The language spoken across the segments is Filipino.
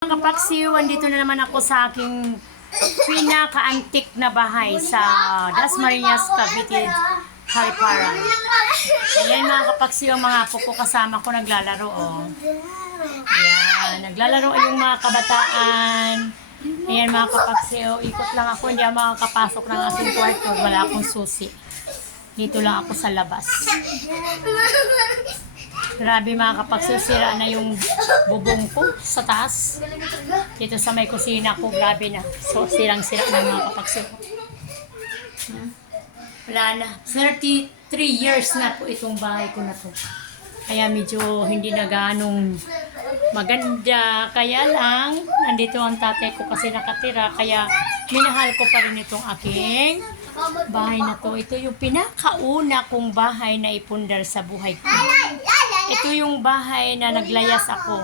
Mga kapaksiw, andito na naman ako sa aking pinaka-antik na bahay sa Dasmariñas, Cavite, Haripara. Ayan mga kapaksiw, ang mga apo ko kasama ko naglalaro. Oh. Ayan, naglalaro yung mga kabataan. Ayan mga kapaksiw, ikot lang ako, hindi ako makakapasok ng aking kwarto. Wala akong susi. Dito lang ako sa labas. Grabe mga kapaksiw, sira na yung bubong ko sa taas. Dito sa may kusina ko, grabe na. So, sirang-sira na mga kapaksiw. Wala na. 33 years na po itong bahay ko na to. Kaya medyo hindi na ganong maganda. Kaya lang, nandito ang tatay ko kasi nakatira. Kaya minahal ko pa rin itong aking bahay na to. Ito yung pinakauna kong bahay na ipundar sa buhay ko. Ito yung bahay na naglayas ako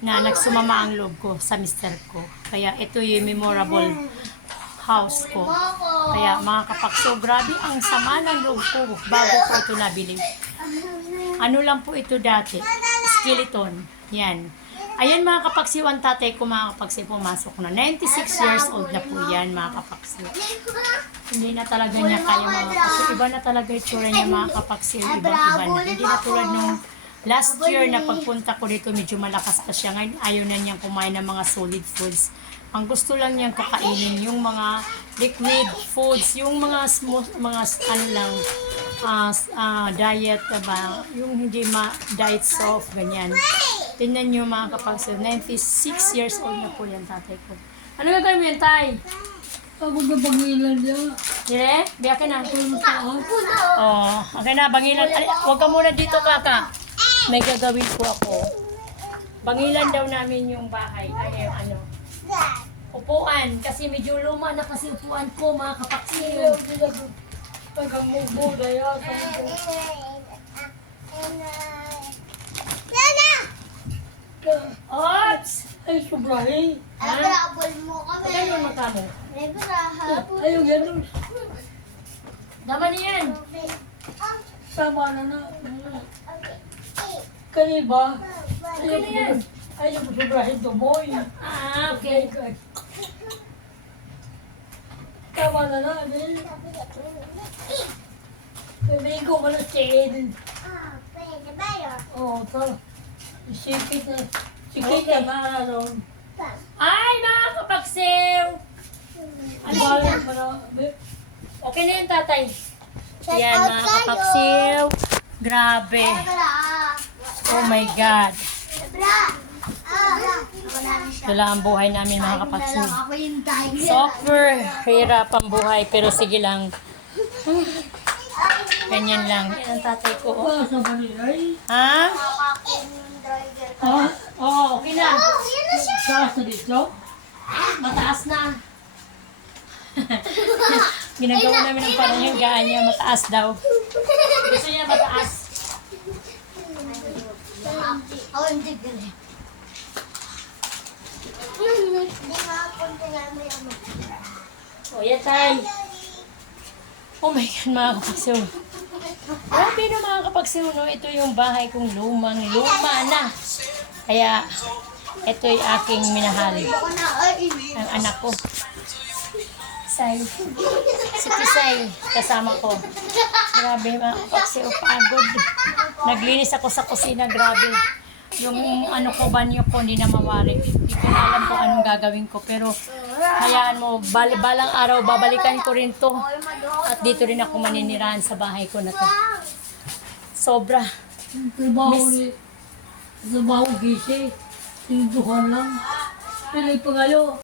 na nagsumama ang loob ko sa mister ko. Kaya ito yung memorable house ko. Kaya mga kapakso, grabe ang sama ng loob ko bago ko ito nabili. Ano lang po ito dati? Skeleton. Yan. Ayan mga kapaksiw, ang tatay ko mga kapaksiw pumasok na. 96 years old na po yan mga kapaksiw. Hindi na talaga niya kaya mga kapaksiw. Iba na talaga itsura niya mga kapaksiw. Ibang-iba na. Hindi na tulad nung last year na pagpunta ko dito, medyo malakas pa siya. Ngayon, ayaw na niyang kumain ng mga solid foods. Ang gusto lang niyang kakainin yung mga liquid foods, yung mga smooth, mga ano lang, ah, ah, diet ba, yung hindi ma diet soft, ganyan. Tingnan niyo mga kapagso, 96 years old na po yan tatay ko. Ano gagawin mo yan, tay? Ako na bangilan niya. Dire? Biya ka na. Oh, okay na, bangilan. Ali, huwag ka muna dito, kaka. May gagawin po ako. Bangilan daw namin yung bahay. Ay, yung ano. Upuan. Kasi medyo luma na kasi upuan ko, mga kapaksiyo. Tagang mubo na yan. Ops! Ay, sobrahe. Agrabol mo kami. Ano yung mata mo? Nagrahapon. Ayaw yan. Naman yan. Sama na na. Kani ba? Ayaw Ano yan? Ayaw ko sobrahin to, boy. Ah, okay. Tama na na. Sabihin ko ka na chain. Pwede ba yun? Oo, to. Isipit na. Sikit na ba ron? Ay, mga kapaksiw! Ano ba yan? Okay na yun, tatay. Yan, kapaksiw. Grabe. Bra. Oh my God. Ah. Wala ang buhay namin, mga dahil. Super hirap ang buhay, pero sige lang. Ganyan lang. Yan ang tatay ko. Ha? Kakakin yung driver ko. Ha? Oo, oh, okay na. Oh, yan na dito? Mataas na. Ginagawa namin ng panahinggaan niya, mataas daw. Gusto niya mataas. Ako yung degree. Hindi makapunta namin yung O, yan tay. Oh my God, mga kapagsiw. Grabe na mga kapagsiw, no? Ito yung bahay kong lumang luma na. Kaya, ito yung aking minahal. Ay, Ang anak ko. Say. Si Tisay, kasama ko. Grabe mga kapagsiw, pagod. Naglinis ako sa kusina, grabe. Yung ano ko, banyo ko, hindi na mawari. Hindi ko na alam kung anong gagawin ko. Pero, hayaan mo, bal balang araw, babalikan ko rin to. At dito rin ako maninirahan sa bahay ko na to. Sobra. Trabaho Miss- ni... Trabaho gisi. Tinduhan lang. Pilay pa kayo.